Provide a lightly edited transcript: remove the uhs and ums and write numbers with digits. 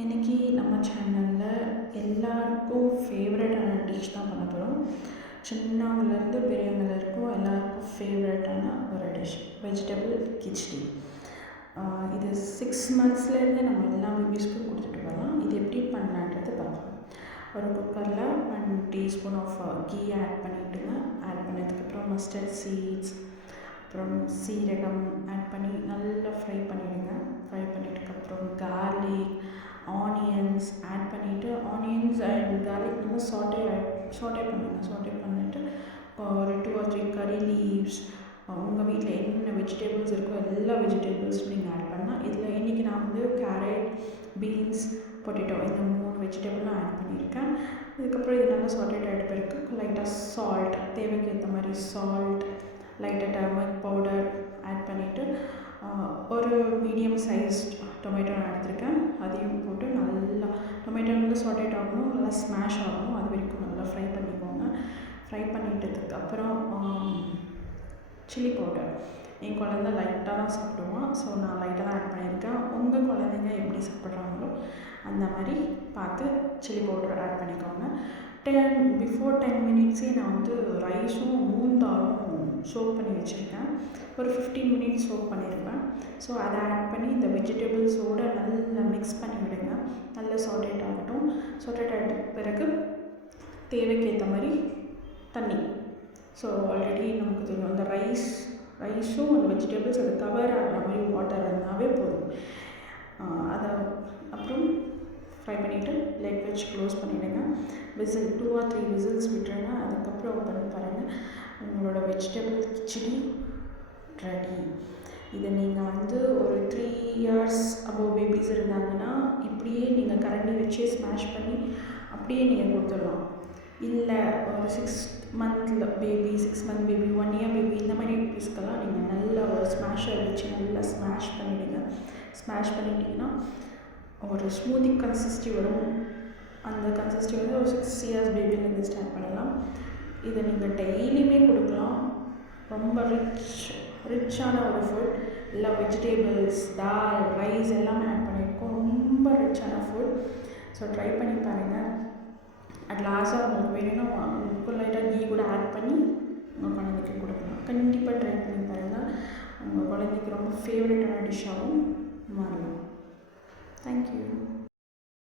இன்றைக்கி நம்ம சேனலில் எல்லாருக்கும் ஃபேவரட்டான டிஷ் தான் பண்ண போகிறோம். சின்னவங்கலேருந்து பெரியவங்க வரைக்கும் எல்லாருக்கும் ஃபேவரட்டான ஒரு டிஷ் வெஜிடபிள் கிச்சடி. இது 6 மந்த்ஸ்லேருந்தே நம்ம எல்லா பேபிஸ்க்கும் கொடுத்துட்டு வரலாம். இது எப்படி பண்ணலான்றது பார்க்கலாம். ஒரு குக்கரில் 1 டீஸ்பூன் ஆஃப் கீ ஆட் பண்ணிவிட்டுங்க. ஆட் பண்ணதுக்கப்புறம் மஸ்டர்ட் சீட்ஸ், அப்புறம் சீரகம் ஆட் பண்ணி நல்லா ஃப்ரை பண்ணிவிடுங்க. ஃப்ரை பண்ணிட்டதுக்கப்புறம் கார்லிக், ஆனியன்ஸ் ஆட் பண்ணிவிட்டு ஆனியன்ஸ் அண்ட் கார்லிக் நல்லா சாட்டே பண்ணுங்கள். சாட்டே பண்ணிவிட்டு ஒரு 2 or 3 கறி லீவ்ஸ், உங்கள் வீட்டில் என்னென்ன வெஜிடபிள்ஸ் இருக்கோ எல்லா வெஜிடபிள்ஸும் நீங்கள் ஆட் பண்ணலாம். இதில் இன்றைக்கி நான் வந்து கேரட், பீன்ஸ், பொட்டேட்டோ இந்த 3 வெஜிடபிளும் ஆட் பண்ணியிருக்கேன். இதுக்கப்புறம் இது நல்லா சாட்டேட் ஆகிட்ட பிறகு லைட்டாக சால்ட், தேவைக்கு ஏற்ற மாதிரி சால்ட், லைட்டாக டர்மரிக் பவுடர் ஆட் பண்ணிவிட்டு ஒரு மீடியம் சைஸ் டொமேட்டோ நான் எடுத்திருக்கேன். அதையும் போட்டு நல்லா டொமேட்டோ நல்லா சாட்டேட் ஆகணும், நல்லா ஸ்மாஷ் ஆகணும். அது வரைக்கும் நல்லா ஃப்ரை பண்ணிக்கோங்க. ஃப்ரை பண்ணிட்டதுக்கு அப்புறம் சில்லி பவுடர், என் குழந்தை லைட்டாக தான் சாப்பிடுவான், ஸோ நான் லைட்டாக தான் ஆட் பண்ணியிருக்கேன். உங்கள் குழந்தைங்க எப்படி சாப்பிட்றாங்களோ அந்த மாதிரி பார்த்து சில்லி பவுடர் ஆட் பண்ணிக்கோங்க. பிஃபோர் 10 மினிட்ஸே நான் வந்து ரைஸும் மூந்தாலும் சோக் பண்ணி வச்சுருக்கேன். ஒரு 15 மினிட்ஸ் சோக் பண்ணியிருப்பேன். ஸோ அதை ஆட் பண்ணி இந்த வெஜிடபிள்ஸோடு நல்லா மிக்ஸ் பண்ணி விடுங்க. நல்லா சாட்டேட் ஆகட்டும். சாட்டேட் ஆகிட்ட பிறகு தேவைக்கு ஏற்ற மாதிரி தண்ணி. ஸோ ஆல்ரெடி நமக்கு தெரியும் அந்த ரைஸும் அந்த வெஜிடபிள்ஸ் அதை கவர் ஆகிற மாதிரி வாட்டர் இருந்தாவே போதும். அதை அப்புறம் ஃப்ரை பண்ணிவிட்டு லெட் வச்சு க்ளோஸ் பண்ணிவிடுங்க. விசில் 2 or 3 விசில்ஸ் விட்டுருங்க. அதுக்கப்புறம் ஓப்பன் பாருங்கள், உங்களோட வெஜிடபிள் கிச்சடி ரெடி. இதை நீங்கள் வந்து ஒரு 3 years அபோவ் பேபிஸ் இருந்தாங்கன்னா இப்படியே நீங்கள் கரண்டி வச்சே ஸ்மாஷ் பண்ணி அப்படியே நீங்கள் கொடுத்துடலாம். இல்லை ஒரு 6 month baby, 6 month baby, 1 year baby இந்த மாதிரி பேபிஸ்க்கெல்லாம் நீங்கள் நல்லா ஒரு ஸ்மாஷர் வச்சு நல்லா ஸ்மாஷ் பண்ணிவிடுங்க. ஸ்மாஷ் பண்ணிட்டீங்கன்னா ஒரு ஸ்மூத்தி கன்சிஸ்டி வரும். அந்த கன்சிஸ்டி வந்து ஒரு 6 years பேபிலேருந்து ஸ்டார்ட் பண்ணலாம். இதை நீங்கள் டெய்லியுமே கொடுக்கலாம். ரொம்ப ரிச்சான ஒரு ஃபுட். எல்லா வெஜிடபிள்ஸ், தால், ரைஸ் எல்லாமே ஆட் பண்ணியிருக்கோம். ரொம்ப ரிச்சான ஃபுட். ஸோ ட்ரை பண்ணி பாருங்கள். அட் லாஸ்ட்டாக உங்களுக்கு வேணும்னா லைட்டாக கீ கூட ஆட் பண்ணி உங்கள் குழந்தைக்கு கொடுக்கலாம். கண்டிப்பாக ட்ரை பண்ணி பாருங்கள். உங்கள் குழந்தைக்கு ரொம்ப ஃபேவரட்டான டிஷ்ஷாகவும் மாறலாம். தேங்க்யூ.